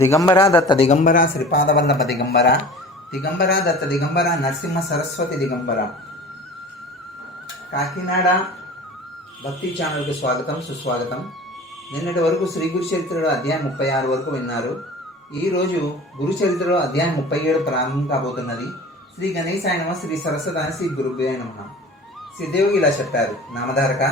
దిగంబర దత్త దిగంబర శ్రీపాదవల్లభ దిగంబర దిగంబర దత్త దిగంబర నరసింహ సరస్వతి దిగంబర కాకినాడ భక్తి ఛానల్కి స్వాగతం సుస్వాగతం. నిన్నటి వరకు శ్రీ గురు చరిత్రలో అధ్యాయం ముప్పై ఆరు వరకు విన్నారు. ఈరోజు గురు చరిత్రలో అధ్యాయం ముప్పై ఏడు ప్రారంభం కాబోతున్నది. శ్రీ గణేశాయ నమ శ్రీ సరస్వతి శ్రీ గురుభ్యాయ నమ. శ్రీదేవి ఇలా చెప్పారు నామధారక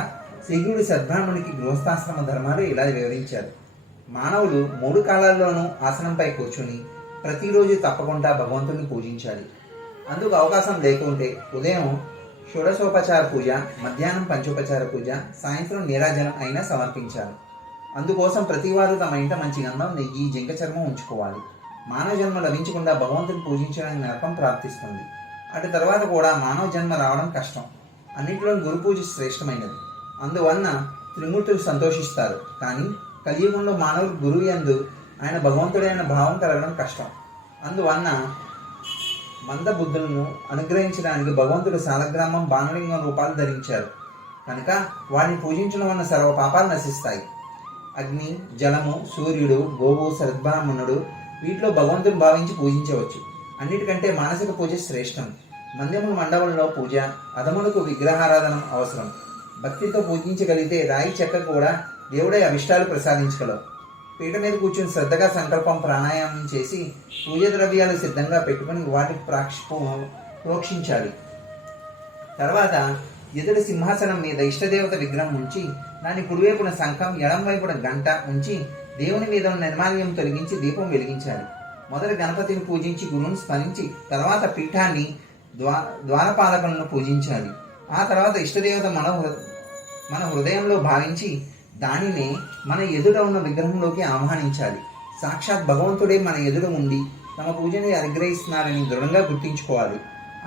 శ్రీగురుడు సద్బ్రాహ్మణికి గృహస్థాశ్రమ ధర్మాలు ఇలా వివరించారు. మానవులు మూడు కాలాల్లోనూ ఆసనంపై కూర్చుని ప్రతిరోజు తప్పకుండా భగవంతుని పూజించాలి. అందుకు అవకాశం లేకుంటే ఉదయం షోడశోపచార పూజ మధ్యాహ్నం పంచోపచార పూజ సాయంత్రం నీరాజనం అయినా సమర్పించాలి. అందుకోసం ప్రతివారు తమ ఇంట మంచి గంధం నెయ్యి జింక చర్మం ఉంచుకోవాలి. మానవ జన్మ లభించకుండా భగవంతుని పూజించడానికి నరకం ప్రాప్తిస్తుంది. అటు తర్వాత కూడా మానవ జన్మ రావడం కష్టం. అన్నింటిలో గురు పూజ శ్రేష్టమైనది. అందువలన త్రిమూర్తులు సంతోషిస్తారు. కానీ కలియుగంలో మానవుడు గురువు యందు ఆయన భగవంతుడైన భావం కలగడం కష్టం. అందువలన మంద బుద్ధులను అనుగ్రహించడానికి భగవంతుడు సాలగ్రామం బాణలింగం రూపాలు ధరించారు. కనుక వారిని పూజించడం వలన సర్వ పాపాలు నశిస్తాయి. అగ్ని జలము సూర్యుడు గోవు సద్బ్రాహ్మణుడు వీటిలో భగవంతుని భావించి పూజించవచ్చు. అన్నిటికంటే మానసిక పూజ శ్రేష్టం. మందిరముల మండపంలో పూజ అధములకు విగ్రహారాధన అవసరం. భక్తితో పూజించగలిగితే రాయి చెక్క కూడా దేవుడే అభిష్టాలు ప్రసాదించగలవు. పీట మీద కూర్చుని శ్రద్ధగా సంకల్పం ప్రాణాయామం చేసి పూజ ద్రవ్యాలు సిద్ధంగా పెట్టుకుని వాటికి ప్రాక్ష ప్రోక్షించాలి. తర్వాత ఎదుటి సింహాసనం మీద ఇష్టదేవత విగ్రహం ఉంచి దాని కుడివైపున శంఖం ఎడం వైపున గంట ఉంచి దేవుని మీద ఉన్న నిర్మాల్యం తొలగించి దీపం వెలిగించాలి. మొదట గణపతిని పూజించి గురువును స్మరించి తర్వాత పీఠాన్ని ద్వా ద్వారపాలకులను పూజించాలి. ఆ తర్వాత ఇష్టదేవత మన హృ- మన హృదయంలో భావించి దానిని మన ఎదుట ఉన్న విగ్రహంలోకి ఆహ్వానించాలి. సాక్షాత్ భగవంతుడే మన ఎదుట ఉండి తమ పూజని అనుగ్రహిస్తున్నారని దృఢంగా గుర్తించుకోవాలి.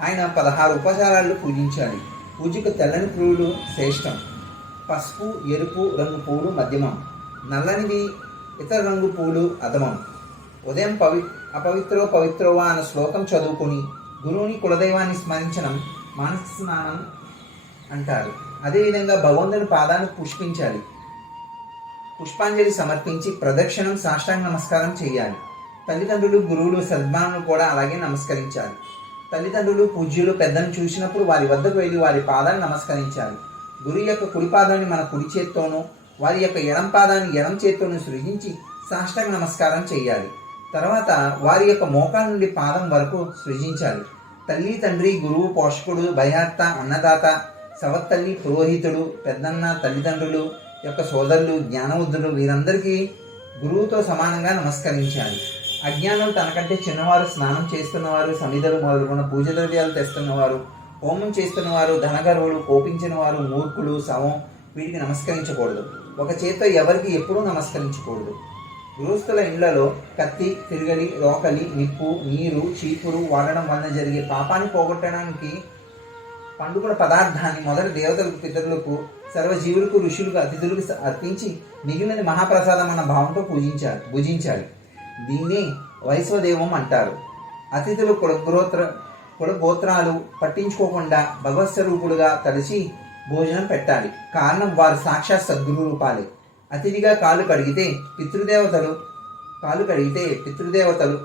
ఆయన పదహారు ఉపచారాలు పూజించాలి. పూజకు తెల్లని పువ్వులు శ్రేష్టం. పసుపు ఎరుపు రంగు పువ్వులు మధ్యమం. నల్లనివి ఇతర రంగు పూలు అధమం. ఉదయం పవి అపవిత్రో పవిత్రోవా అన్న శ్లోకం చదువుకొని గురువుని కులదైవాన్ని స్మరించడం మానస స్నానం అంటారు. అదేవిధంగా భగవంతుని పాదాన్ని పుష్పించాలి. పుష్పాంజలి సమర్పించి ప్రదక్షిణం సాష్టాంగ నమస్కారం చేయాలి. తల్లిదండ్రులు గురువులు సద్భావనలు కూడా అలాగే నమస్కరించాలి. తల్లిదండ్రులు పూజ్యులు పెద్దను చూసినప్పుడు వారి వద్దకు వెళ్ళి వారి పాదాన్ని నమస్కరించాలి. గురువు యొక్క కుడి పాదాన్ని మన కుడి చేత్తోనూ వారి యొక్క ఎడం పాదాన్ని ఎడం చేత్తోనూ సృజించి సాష్టాంగ నమస్కారం చేయాలి. తర్వాత వారి యొక్క మోకాల నుండి పాదం వరకు సృజించాలి. తల్లి తండ్రి గురువు పోషకుడు భయార్త అన్నదాత సవత్తల్లి పురోహితుడు పెద్దన్న తల్లిదండ్రులు యొక్క సోదరులు జ్ఞానవుద్ధులు వీరందరికీ గురువుతో సమానంగా నమస్కరించాలి. అజ్ఞానం తనకంటే చిన్నవారు స్నానం చేస్తున్నవారు సమిధలు మొదలుకున్న పూజ ద్రవ్యాలు తెస్తున్నవారు హోమం చేస్తున్నవారు ధనగర్వులు కోపించిన వారు మూర్ఖులు శవం వీటికి నమస్కరించకూడదు. ఒక చేత ఎవరికి ఎప్పుడూ నమస్కరించకూడదు. గృహస్థుల ఇళ్ళలో కత్తి తిరగలి రోకలి నిప్పు నీరు చీపురు వాడడం వలన జరిగే పాపాన్ని పోగొట్టడానికి పండుగల పదార్థాన్ని మొదటి దేవతలకు పితరులకు సర్వజీవులకు ఋషులకు అతిథులకు అర్పించి మిగిలిన మహాప్రసాదం అన్న భావంతో పూజించాలి భుజించాలి. దీన్ని వైశ్వదేవం అంటారు. అతిథులు కులగోత్ర కులగోత్రాలు పట్టించుకోకుండా భగవత్స్వరూపుడుగా స్వరూపులుగా భోజనం పెట్టాలి. కారణం వారు సాక్షాత్ సద్గురు రూపాలే. అతిథిగా కాలు కడిగితే పితృదేవతలు కాలు కడిగితే పితృదేవతలు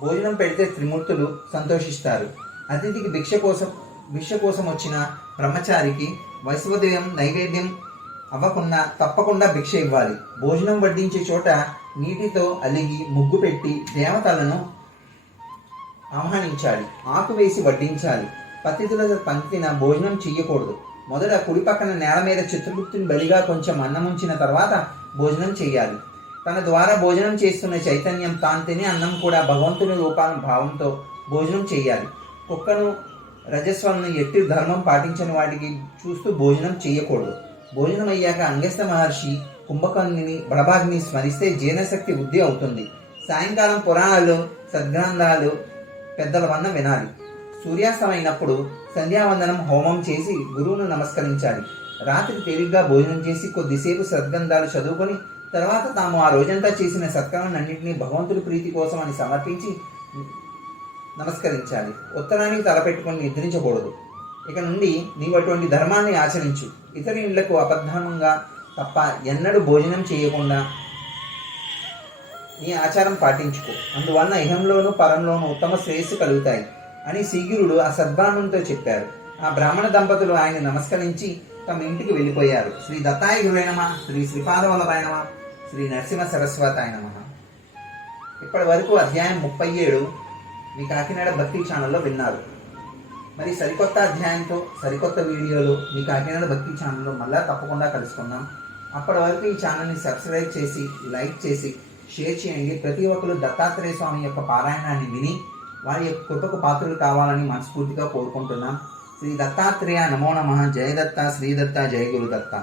భోజనం పెడితే త్రిమూర్తులు సంతోషిస్తారు. అతిథికి భిక్ష కోసం భిక్ష కోసం వచ్చిన బ్రహ్మచారికి వైశ్వదేవం నైవేద్యం అవ్వకుండా తప్పకుండా భిక్ష ఇవ్వాలి. భోజనం వడ్డించే చోట నీటితో అలిగి ముగ్గు పెట్టి దేవతలను ఆహ్వానించాలి. ఆకు వేసి వడ్డించాలి. పతిథుల పంక్తిన భోజనం చెయ్యకూడదు. మొదట కుడి పక్కన నేల మీద చిత్రగుప్తుని బలిగా కొంచెం అన్నం ఉంచిన తర్వాత భోజనం చేయాలి తన ద్వారా భోజనం చేస్తున్న చైతన్యం తాను తినే అన్నం కూడా భగవంతుని రూపాల భావంతో భోజనం చేయాలి కుక్కను రజస్వాలను ఎట్టి ధర్మం పాటించని వాటికి చూస్తూ భోజనం చేయకూడదు భోజనం అయ్యాక అంగస్త మహర్షి కుంభకర్ణిని బడభాగ్ని స్మరిస్తే జీర్ణశక్తి వృద్ధి అవుతుంది. సాయంకాలం పురాణాలు సద్గ్రంథాలు పెద్దల వన్న వినాలి. సూర్యాస్తమైనప్పుడు సంధ్యావందనం హోమం చేసి గురువును నమస్కరించాలి. రాత్రి తేలిగ్గా భోజనం చేసి కొద్దిసేపు సద్గంధాలు చదువుకొని తర్వాత తాము ఆ రోజంతా చేసిన సత్కర్మలన్నింటినీ భగవంతుడి ప్రీతి కోసం అని సమర్పించి నమస్కరించాలి. ఉత్తరానికి తలపెట్టుకొని నిద్రించకూడదు. ఇక నుండి నీవు అటువంటి ధర్మాన్ని ఆచరించు. ఇతర ఇళ్ళకు అబద్ధానంగా తప్ప ఎన్నడూ భోజనం చేయకుండా ఈ ఆచారం పాటించుకో. అందువలన ఇహంలోనూ పరంలోనూ ఉత్తమ శ్రేయస్సు కలుగుతాయి అని శ్రీగిరుడు ఆ సద్బ్రాహ్మణునితో చెప్పారు. ఆ బ్రాహ్మణ దంపతులు ఆయన నమస్కరించి తమ ఇంటికి వెళ్ళిపోయారు. శ్రీ దత్తాయ గురువే శ్రీ శ్రీపాద శ్రీ నరసింహ సరస్వతాయనమ ఇప్పటి వరకు అధ్యాయం ముప్పై ఏడు మీ కాకినాడ భక్తి ఛానల్లో విన్నారు. మరి సరికొత్త అధ్యాయంతో సరికొత్త వీడియోలు మీ కాకినాడ భక్తి ఛానల్లో మళ్ళా తప్పకుండా కలుసుకుందాం. అప్పటి వరకు ఈ ఛానల్ని సబ్స్క్రైబ్ చేసి లైక్ చేసి షేర్ చేయండి. ప్రతి ఒక్కరు దత్తాత్రేయ స్వామి యొక్క పారాయణాన్ని విని వారి యొక్క కృపకు పాత్రలు కావాలని మనస్ఫూర్తిగా కోరుకుంటున్నాం. శ్రీ దత్తాత్రేయ నమో నమ. జయ దత్త శ్రీ దత్త జయ గురు దత్త.